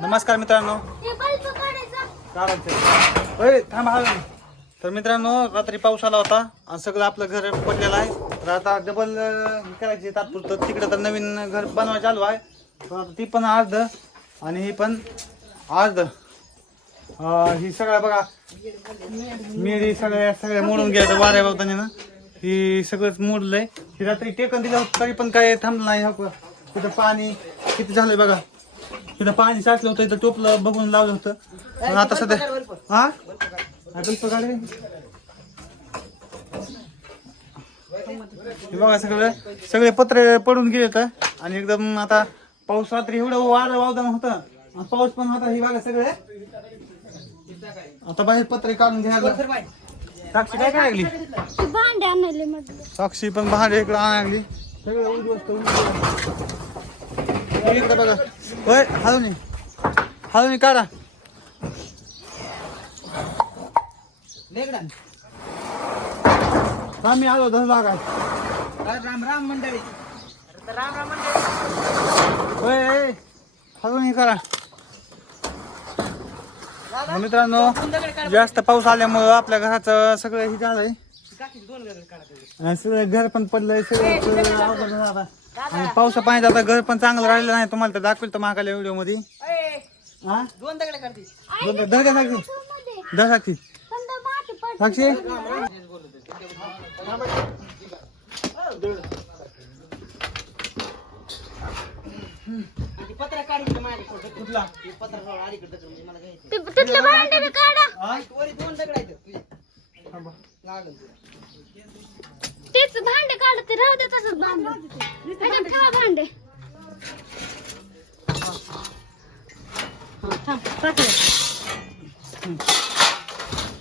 नमस्कार मित्रांनो. थांब हा. तर मित्रांनो रात्री पाऊस आला होता आणि सगळं आपलं घर पडलेलं आहे. तर आता डबल करायची तात्पुरतं. तिकडे तर नवीन घर बनवायचं चालू आहे. आता ती पण अर्ध आणि ही पण अर्ध ही सगळं बघा. मिरी सगळ्या सगळ्या मोडून गेल्या वाऱ्या बाबताने ना. ही सगळंच मोडलंय. ही रात्री टेकन दिलं होतं तरी पण काय थांबलं नाही. हो का. तिथं पाणी किती झालंय बघा. तिथं पाणी साचलं होतं इथं टोपलं बघून लावलं होतं. पण आता सध्या हा? हा, बल्ब काढ रे. हे बघा सगळं सगळे पत्रे पडून गेले तर आणि एकदम आता पाऊस रात्री एवढं वारं वावदान होतं. आणि पाऊस पण होता हे बघा सगळे. आता बाहेर पत्रे काढून घ्यायला साक्षी काय काय लागली भांडे आणले म्हटलं. साक्षी पण भांडे इकडे आणायला लागली. सगळं उद्ध्वस्त गेलं. इकडे बघा. होय हलवणी हलवणी काढा. आम्ही आलो लागाय राम राम मंडळी राम राम मंडळी. होय हलवणी करा. मित्रांनो जास्त पाऊस आल्यामुळं आपल्या घराचं सगळं हे झालंय. सगळं घर पण पडलंय सगळं आणि पावसा पाण्यात आता घर पण चांगलं राहिलं नाही. तुम्हाला तर दाखवेल तर मागायला व्हिडिओमध्ये हा? दोन दगडे दोन- साक्षी. धर साक्षी. साक्षी? पत्रा काढून माझ्या फोटो कुठला? पत्रा अलीकडे मला घ्यायचं. ते तिथले भांडे बी काढा? वरी दोन दगड आहेत तुझे. थांबा. लागल. तेच भांडे काढ ते राहू दे तसंच भांडे. ठेवा भांडे.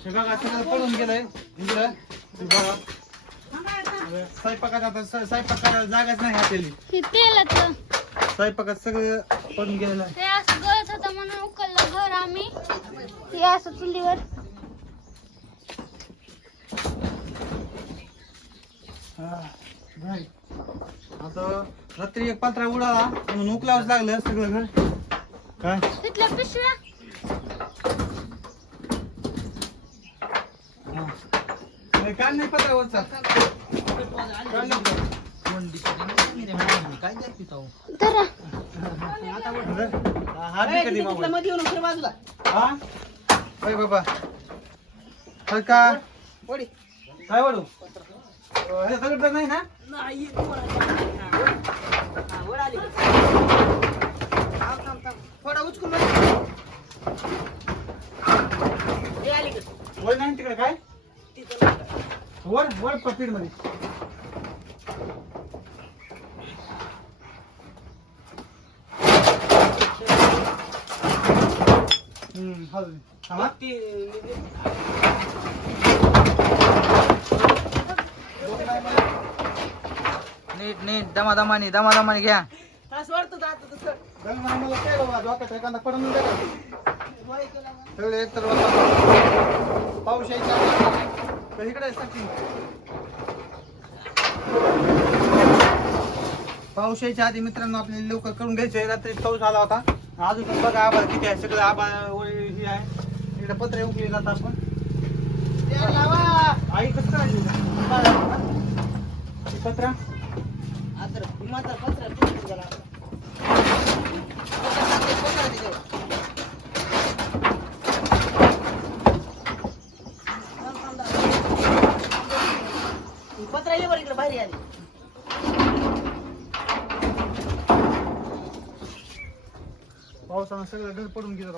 हे पडून गेलंय इकडं. हे बघा. स्वयंपाकात आता स्वयंपाक करायला जागाच नाही हातेली. हे तेलाचं स्वयंपाकात सगळं पडून गेलेलं आहे. ते असं गळत होतं म्हणून उकललं घर आम्ही. ते असं चुलीवर हा, नाही. आता रात्री एक पात्रा उडाला म्हणून उकलावच लागलं सगळं घर. काय? तिथल्या पिशव्या? हा. अरे, काढ नाही काढ लवकर. काय धरा. हा, हात कधी. मध्ये येऊन बाजूला हा? होय बाबा. होय का ओढी. काय वाढू हे दगड नाही ना नाही आली थोडा उचकून आली वर नाही तिकडे काय वर वर पपीडमध्ये हम्म हा ती नीट नीट. दमादमानी दमादमानी घ्या. पाऊस यायचा. इकडे पाऊस यायच्या आधी मित्रांनो आपल्याला लवकर करून घ्यायचंय रात्री पाऊस आला होता. अजून बघा आबाळ किती आहे. सगळं वळी ही आहे. इकडे पत्रे उकली जातात आपण ते लावा आई कसं करायची ही पत्रा आता मात्र पत्रा पिशवीत गेला. पत्रा टाकते, पत्रा तिथे. थांब, थांब, थांब. ही पत्रा ये बरं इकडे बाहेर आली पावसानं सगळं घर पडून गेलं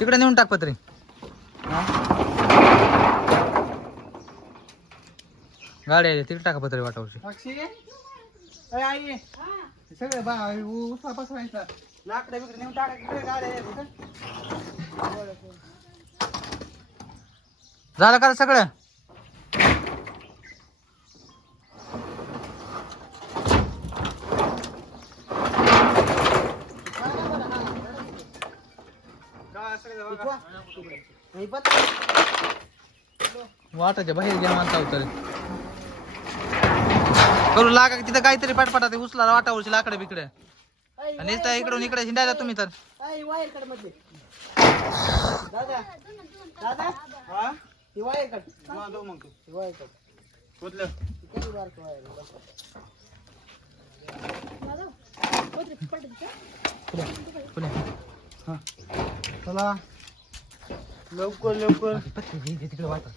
तिकडे नेऊन टाक पत्रे. गाडी आहे तिकडे टाका पत्रे वाटावरची. हे सगळं उसा पसरायचा. लाकडं बिकडे नेऊन टाकायचं गाड्या आहेत इथं. झालं का सगळं ठेवा. हे पत्रा वाटाच्या बाहेर घ्या माणसा उतर करू लागा की तिथं काहीतरी पाटपाटा ते उचला वाटावरची लाकडे बिकडे. आणि इकडून इकडे हिंडायला तुम्ही तर. हा? ही हा, ही कुठलं? चला. लवकर लवकर. तिकडे वाटा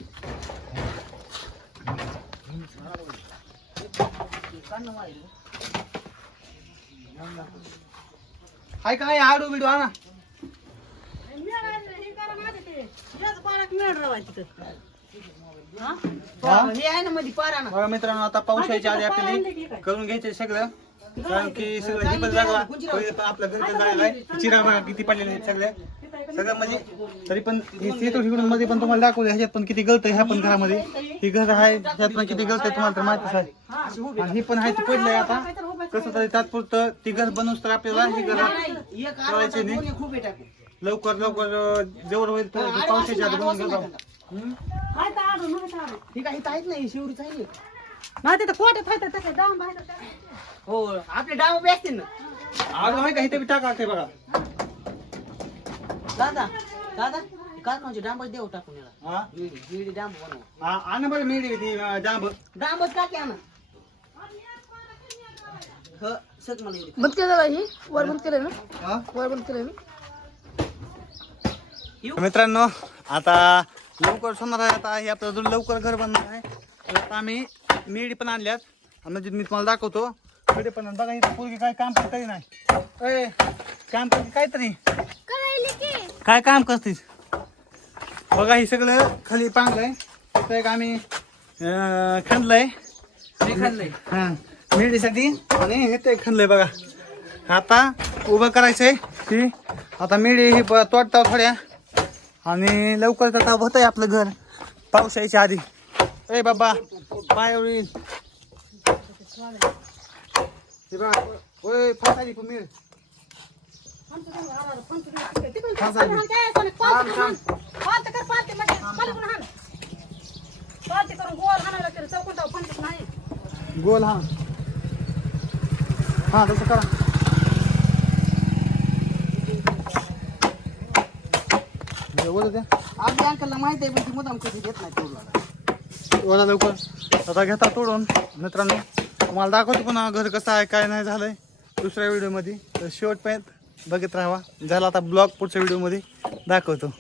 हाय काय आडू बिडू आणा. आहे हे? आहे ना मध्ये पारा ना बघा मित्रांनो आता पाऊस यायच्या आधी आपल्याला करून घ्यायचे सगळं. कारण की सगळं ही पण जागा आपल्या घरचं जायला आहे. चिरा बघा किती पडलेले आहेत सगळ्या सगळं म्हणजे तरी पण हे मध्ये पण तुम्हाला दाखवलं ह्याच्यात पण किती गळत ह्या पण घरामध्ये ही घर आहे ह्यात पण किती गळत तुम्हाला तर माहितीच आहे आणि ही पण आहे ती पडलंय आता कसं तरी तात्पुरतं ती घर बनवूस तर आपल्याला ही घर एक करायची नाही. दोन्ही खूप आहे टाकू. लवकर लवकर जेवढं होईल ते पावसाच्या आधी बनवून घेऊ? ठीक आहे आहेत ही आहे. नाही तिथं कोट्यात आहे तसं आहे. हो आपले डाव बी असतील ना आडू आहे का इथे बी टाका ते बघा दादा दादा डांबच देऊ टाकून याला. हा? विडी विडी डांब बनव. हा, आणा बरं ती डांबच आणा. ह सग मला एवढी. बंद केलं ही? वर बंद केलं ना? हा? वर बंद केलं मी मित्रांनो आता लवकर होणार आहे आता हे आपलं जो लवकर घर बनणार आहे. तर आता आम्ही मेडी पण आणल्यात. म्हणजे मी तुम्हाला दाखवतो. मेडी पण बघा इथं पूर्वी काय काम पण काही नाही. ए, काम करते काहीतरी. काय काम करतेस? बघा हे सगळं खाली पांगलंय. तिथं एक आम्ही अं, खणलंय. हा मेडीसाठी आणि हे ते खणलंय बघा. आता उभं करायचंय की आता मेडी ही ब- तोडताव थोड्या. आणि लवकर आता होत आहे आपलं घर. पावसाच्या आधी. ए बाबा पाय होईल हे बघा ओय पण मिळ गोल हा. हा तसं करा. आपल्या अंकलला माहीत आहे पण ती मुदाम कधी घेत नाही तेवढं एवढा लवकर. आता घेता तोडून मित्रांनो. तुम्हाला दाखवतो पुन्हा घर कसं आहे काय नाही झालंय. दुसऱ्या व्हिडिओमध्ये तर शेवटपर्यंत बघत राहावा. झाला आता ब्लॉग पुढच्या व्हिडिओमध्ये दाखवतो.